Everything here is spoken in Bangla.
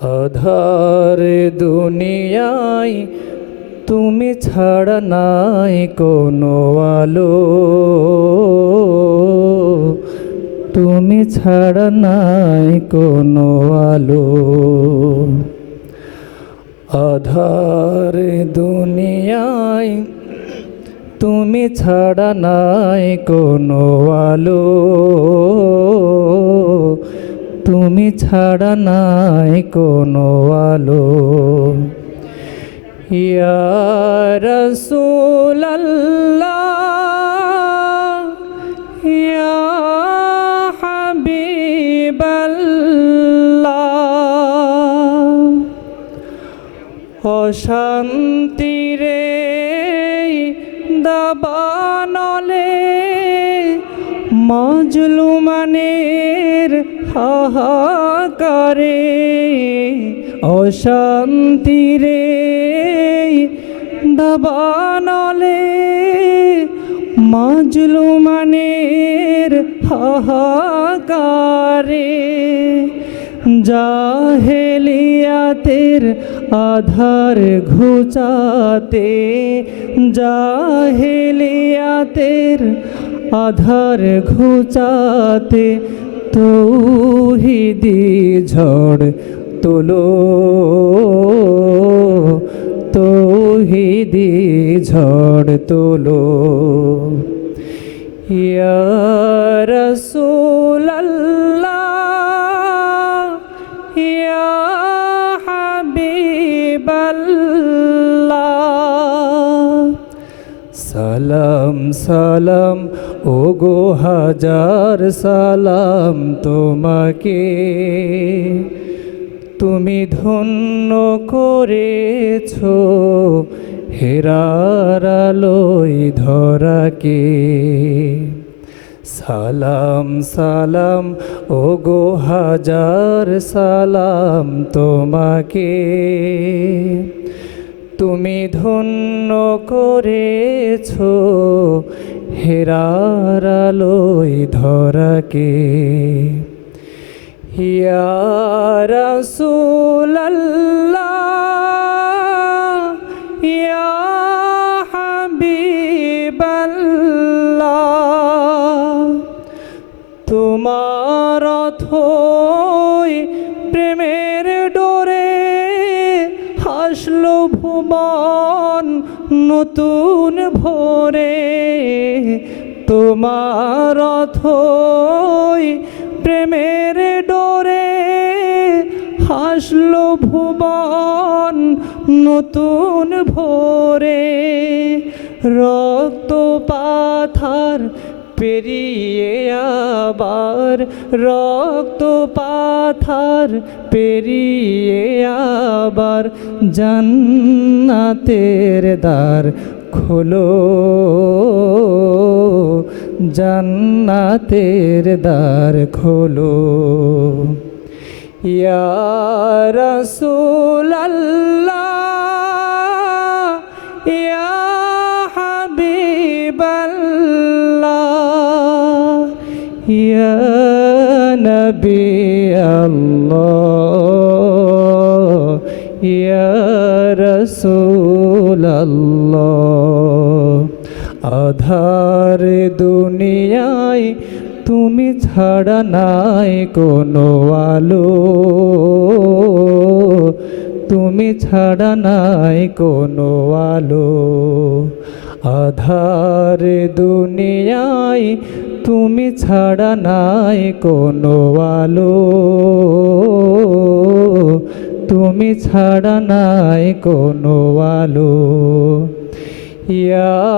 আধার দুনিয়াই তুমি ছাড়া নাই কোনো আলো। তুমি ছাড়া নাই কোনো আলো। আধার দুনিয়ায় তুমি ছাড়া নাই কোনো আলো। ছাড়া নাই কোনো আলো। ইয়া রাসূলাল্লাহ ইয়া হাবিবাল্লাহ। অশান্তিরে দাবানলে মজলুমানের হাহাকারে অশান্তিরে দাবানলে মজলুমানের হাহাকারে জাহেলিয়াতের আধার ঘুচাতে জাহেলিয়াতের আধার ঘুচাতে তৌহিদি ঝড় তোলো। তৌহিদি ঝড় তোলো। ইয়া রাসূলাল্লাহ ইয়া হাবিবাল্লাহ। সালাম সালাম ও গো হাজার সালাম তোমাকে। তুমি ধন্য করেছ হেরার আলোয় ধরাকে। সালাম সালাম ও গো হাজার সালাম তোমাকে। তুমি ধন্য করেছ হেরার আলোয় ধরাকে। ইয়া রাসূলাল্লাহ ইয়া তোমার অথই প্রেমের নতুন ভোরে তোমার অথই প্রেমের ডোরে হাসলো ভুবন নতুন ভোরে রক্ত পাথার পেরিয়ে আবার রক্ত পাথার পেরিয়ে আবার জান্নাতের দ্বার খোলো। জান্নাতের দ্বার খোলো। ইয়া রাসূলাল্লাহ নবী আল্লাহ ইয়া রাসূলাল্লাহ আধার দুনিয়ায় তুমি ছাড়া নাই কোনো আলো। তুমি ছাড়া নাই কোনো আলো। আধার দুনিয়ায় তুমি ছাড়া নাই কোনো আলো। তুমি ছাড়া নাই কোনো আলো। ইয়া